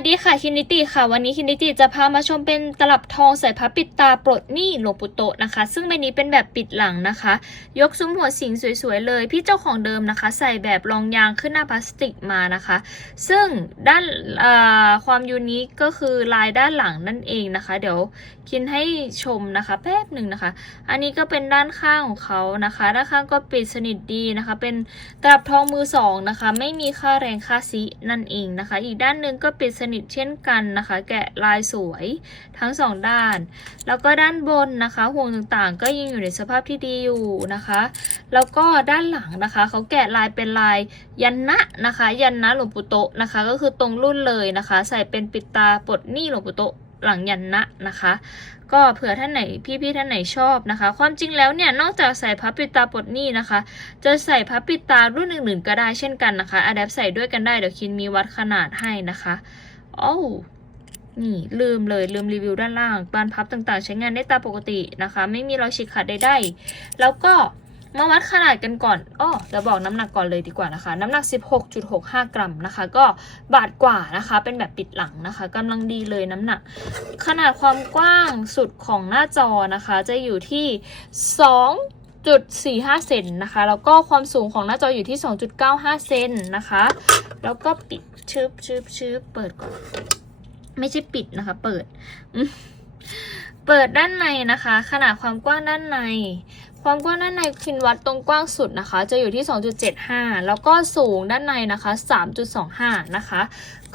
สดีค่ะคินิติค่ะ วันนี้คินิติจะพามาชมเป็นตลับทองใส่พระปิดตาปลดหนี้หลวงปู่โตนะคะ ซึ่งใบนี้เป็นแบบปิดหลังนะคะ ยกซุ้มหัวสิงสวยๆเลย พี่เจ้าของเดิมนะคะ ใส่แบบรองยางขึ้นหน้าพลาสติกมานะคะ ซึ่งด้านความยูนิคก็คือลายด้านหลังนั่นเองนะคะ เดี๋ยวคินให้ชมนะคะแป๊บหนึ่งนะคะ อันนี้ก็เป็นด้านข้างของเขานะคะด้านข้างก็ปิดสนิทดีนะคะ เป็นตลับทองมือสองนะคะ ไม่มีค่าแรงค่าซินั่นเองนะคะ อีกด้านหนึ่งก็ปิดสนิทเช่นกันนะคะ แกะลายสวยทั้งสองด้าน แล้วก็ด้านบนนะคะ ห่วงต่างๆ ก็ยังอยู่ในสภาพที่ดีอยู่นะคะ แล้วก็ด้านหลังนะคะเขาแกะลายเป็นลายยันนะนะคะ ยันนะหลวงปู่โตนะคะ ก็คือตรงรุ่นเลยนะคะ ใส่เป็นปิดตาปลดหนี้หลวงปู่โตหลังยันนะนะคะ ก็เผื่อท่านไหนพี่ๆท่านไหนชอบนะคะ ความจริงแล้วเนี่ยนอกจากใส่พับปิดตาปลดหนี้นะคะ จะใส่พับปิดตารุ่นอื่นๆก็ได้เช่นกันนะคะอะแดปใส่ด้วยกันได้เดี๋ยวคินมีวัดขนาดให้นะคะ โอ้วนี่ลืมเลยลืมรีวิวด้านล่าง บานพับต่างๆ ใช้งานได้ตามปกตินะคะ ไม่มีรอยฉีกขาดใดๆแล้วก็มาวัดขนาดกันก่อนอ้อเดี๋ยวบอกน้ำหนักก่อนเลยดีกว่านะคะ น้ำหนัก 16.65 กรัมนะคะ ก็บาทกว่านะคะ เป็นแบบปิดหลังนะคะกำลังดีเลยน้ำหนัก ขนาดความกว้างสุดของหน้าจอนะคะ จะอยู่ที่ 2.45 เซนนะคะ แล้วก็ความสูงของหน้าจออยู่ที่ 2.95 เซนนะคะ แล้วก็ปิดชึบชึบชึบเปิดก่อน ไม่ใช่ปิดนะคะ เปิด เปิดด้านในนะคะ ขนาดความกว้างด้านใน ความกว้างด้านในคินวัดตรงกว้างสุดนะคะ จะอยู่ที่ 2.75 แล้วก็สูงด้านในนะคะ 3.25 นะคะ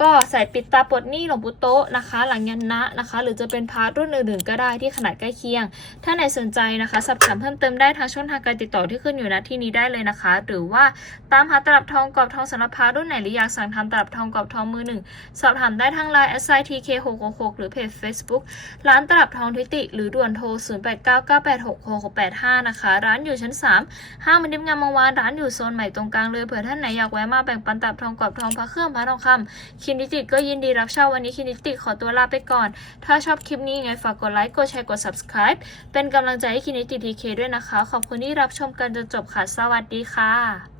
ก็ใส่ปิดตาปลดหนี้หลวงปู่โตะนะคะ หลังยันนะนะคะ หรือจะเป็นพาร์ทรุ่นอื่นๆก็ได้ที่ขนาดใกล้เคียง ถ้าไหนสนใจนะคะสอบถามเพิ่มเติมได้ทางช่องทางการติดต่อที่ขึ้นอยู่ณที่นี้ได้เลยนะคะ หรือว่าตามหาตลับทองกรอบทองสำหรับพาร์ทรุ่นไหนหรืออยากสั่งทำตลับทองกรอบทองมือหนึ่งสอบถามได้ทางไลน์ s i t k 6 6 6หรือเพจ Facebook ร้านตลับทองทิติ หรือด่วนโทร 0899866685 นะคะ ร้านอยู่ชั้น 3 ห้างมันดิมงามวงวานร้านอยู่โซนใหม่ตรงกลางเลยเผื่อท่านไหนอยากแวะมาแบ่งปันตลับทองกรอบทองพระเครื่องพระทองคำคินิจิตก็ยินดีรับเช่าวันนี้คินิจิตขอตัวลาไปก่อน ถ้าชอบคลิปนี้ยังไงฝากกดไลค์กดแชร์กด subscribe เป็นกำลังใจให้คินิจิตทีเคด้วยนะคะ ขอบคุณที่รับชมกันจนจบค่ะ สวัสดีค่ะ